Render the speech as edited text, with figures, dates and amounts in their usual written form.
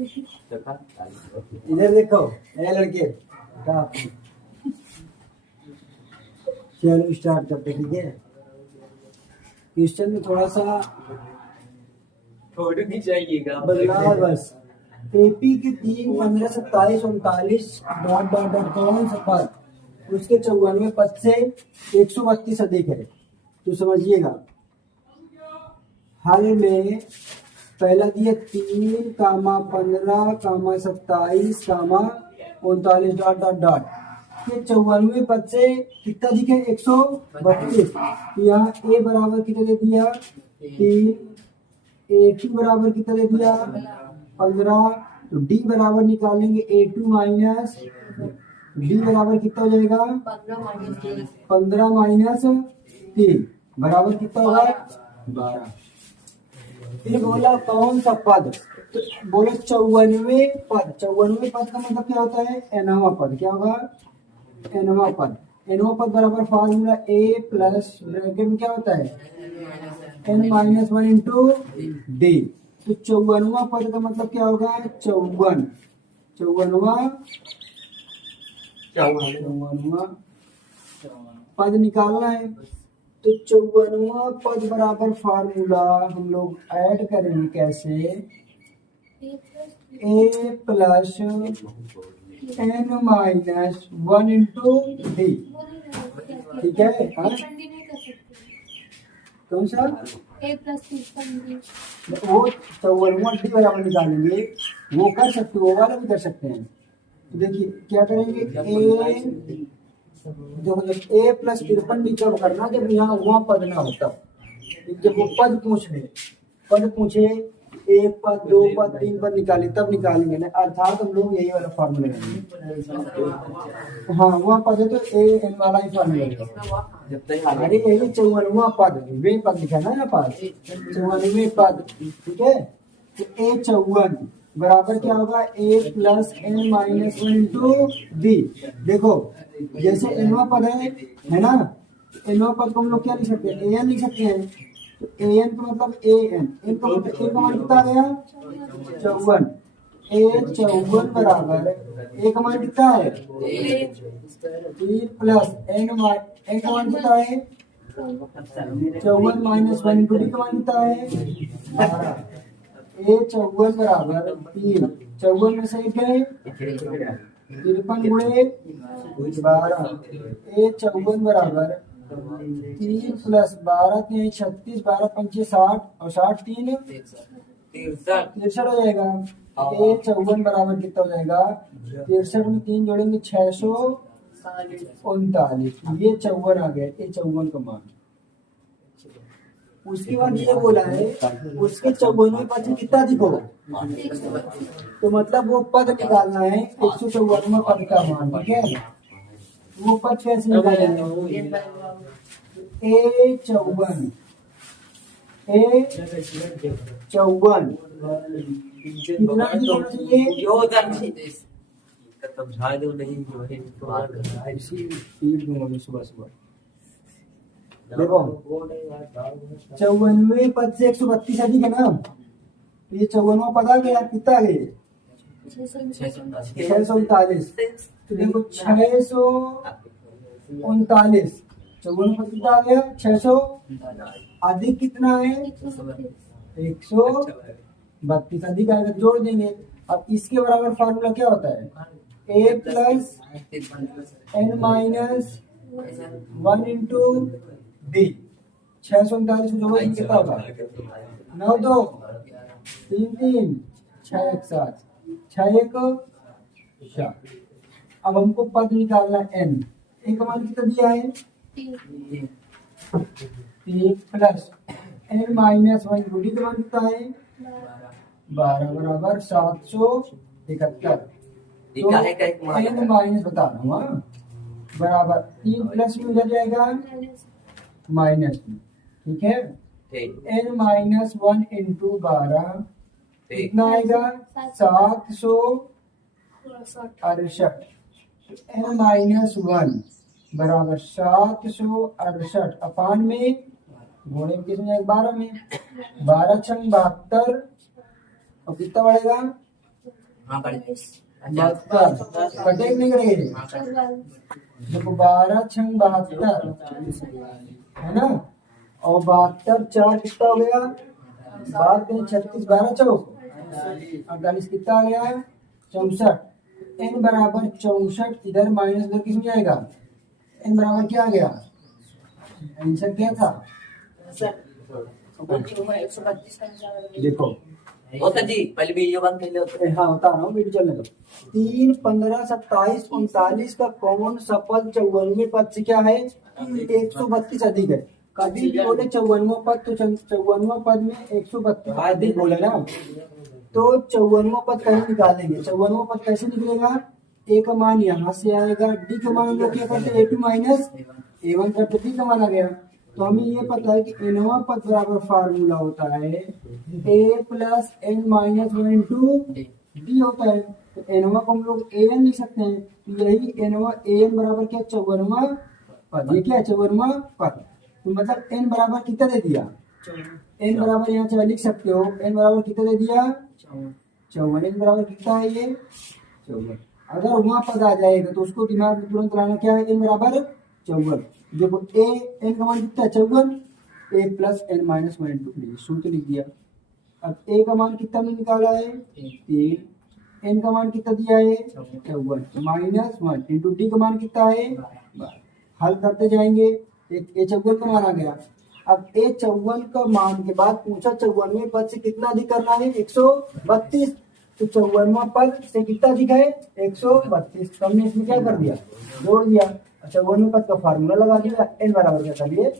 इधर देखो ए लड़के, चलो स्टार्ट करते। ठीक है, क्वेश्चन में थोड़ा सा फोटो खिंचाइएगा बदलाव बस। एपी के 3, 15, 27, 39 डॉट डॉट डॉट कौन सा पद उसके 94 पद से 132 अधिक है? तो समझिएगा, हल में पहला दिया 3, 15, 27, 39 डॉट डॉट डॉट के 94 पद से कितना दिखे? 132। यहाँ ए बराबर कितना दे दिया? 3। A2 बराबर कितना दे दिया? 15। तो डी बराबर निकालेंगे A2 माइनस डी बराबर कितना हो जाएगा? 15 माइनस 3 बराबर कितना होगा? 12। फिर बोला कौन सा पद? तो बोले 94 पद। 94 पद का मतलब क्या होता है? nवां पद। क्या होगा? nवां पद। nवां पद बराबर फार्मूला a प्लस ब्रैकेट में क्या होता है? n-1 into D. तो 54वां पद का मतलब क्या होगा? 54वां पद निकालना है। तो 54वां पद बराबर फार्मूला हम लोग ऐड करेंगे कैसे? a plus n-1 into D. ठीक है, हाँ? कौन सा? वो 54वां डी बराबर निकालेंगे, वो कर सकते, वो वाला भी कर सकते हैं। देखिए क्या करेंगे? जब ए प्लस 53 भी कब करना? जब यहाँ वहाँ पद ना हो तब। जब वो पद पूछे 1 पद 2 पद 3 पद निकाले तब निकालेंगे ना, अर्थात हम लोग यही वाला फॉर्मूला लेंगे। हाँ, वहाँ पद है तो ए एन वाला ही फॉर्मूला लेंगे। अरे यही 54वां पद, वे पद लिखा ना यहाँ पास, 54वें पद। ठीक है, तो ए 54 बराबर क्या होगा? a plus n-1 into D. देखो जैसे एनवा पद है ना, एनवा पद को हम लोग क्या लिख सकते हैं? an लिख सकते हैं। तो an का मतलब एन का मतलब ए का मान कितना आ गया? 54। a 54 बराबर ए का मान कितना है? 3 प्लस n का मान कितना है? 54 माइनस 1 इंटू डी का मान कितना है? 12। ए 54 बराबर 3। 54 में से एक गए 53 गुणे 12। ए 54 बराबर 3 प्लस 12 3 36, 12 पंचे 60 और 60 3 63 हो जाएगा। ए 54 बराबर कितना हो जाएगा? 63 में 3 जोड़ेंगे 639। ये 54 आ गया, ये 54 का मान। उसके बाद ये बोला है उसके 54वें पद में कितना दिखो? तो मतलब वो पद निकालना है 154वां पद का मान। ठीक है, वो पद कैसे निकालेंगे? ए 54 कितना होना चाहिए? समझा दो नहीं सुबह सुबह। देखो 54वें पद से 132 अधिक है ना, तो ये 54वां पद आ गया। कितना है? 639। तो देखो 639 54वां पद कितना आ गया? 600 अधिक कितना है? 132 अधिक आएगा, जोड़ देंगे। अब इसके बराबर फार्मूला क्या होता है? a plus n-1 into D. 639 को जोड़ो कितना होगा? 9 2 3 3 6 1 7 6 1 7। अब हमको पद निकालना n। एक मान कितना दिया है? 3 प्लस n-1 इंटू डी का मान कितना है? 12 बराबर 771। तो n माइनस बता रहा हूँ बराबर 3 प्लस में उधर जाएगा माइनस में। ठीक है, n-1 इंटू 12 कितना आएगा? 768। n-1 बराबर 768 अपान में घोड़े में किसमें? 12 में। 12 छंग 72 और कितना बढ़ेगा? बहत्तर कटे नहीं करेंगे। देखो 12 छंग 72 है ना, और 72 4 कितना हो गया, 12 36 12 चौक 48 कितना आ गया 64। n बराबर 64, इधर माइनस इधर किस में जाएगा, n बराबर क्या आ गया, आंसर क्या था, देखो होता जी पहले वीडियो बंद कर लो। हाँ बता रहा हूँ, वीडियो चलने दो। 3 15 27 39 का कॉमन सफल 54वें पद से क्या है, 132 अधिक है। कभी भी बोले 54वां पद तो 54वां पद में 132 अधिक बोले ना, तो 54वां पद कैसे निकालेंगे, 54वां पद कैसे निकलेगा, ए का मान यहाँ से आएगा, डी का मान हम लोग क्या करते हैं, a2 माइनस a1 करते डी का मान आ गया। तो हमें ये पता है कि nवां पद बराबर फार्मूला होता है a plus n minus 1 into D होता है। तो nवां को हम लोग an लिख सकते हैं, तो यही nवां an बराबर क्या 54वां पद, ये क्या है 54वां पद। तो मतलब n बराबर कितना दे दिया, n बराबर यहाँ से लिख सकते हो, n बराबर कितना दे दिया 54, n बराबर कितना है ये 54। अगर वहां पद आ जाएगा तो उसको दिमाग में तुरंत लाना क्या है, n बराबर 54। देखो a n का मान कितना है 54, a plus n minus 1 into D, सूत्र लिख दिया। अब a का मान कितना में निकाला है 3, n का मान कितना दिया है 54 माइनस 1 इंटू डी का मान कितना है 12। हल करते जाएंगे, एक a 54 का मान आ गया। अब a 54 का मान के बाद पूछा 54वें पद से कितना अधिक करना है 132, तो 54वां पद से कितना अधिक है 132, तो हमने इसमें क्या कर दिया जोड़ दिया। 54वें पद का फार्मूला लगा दिया, n बराबर क्या कर लिए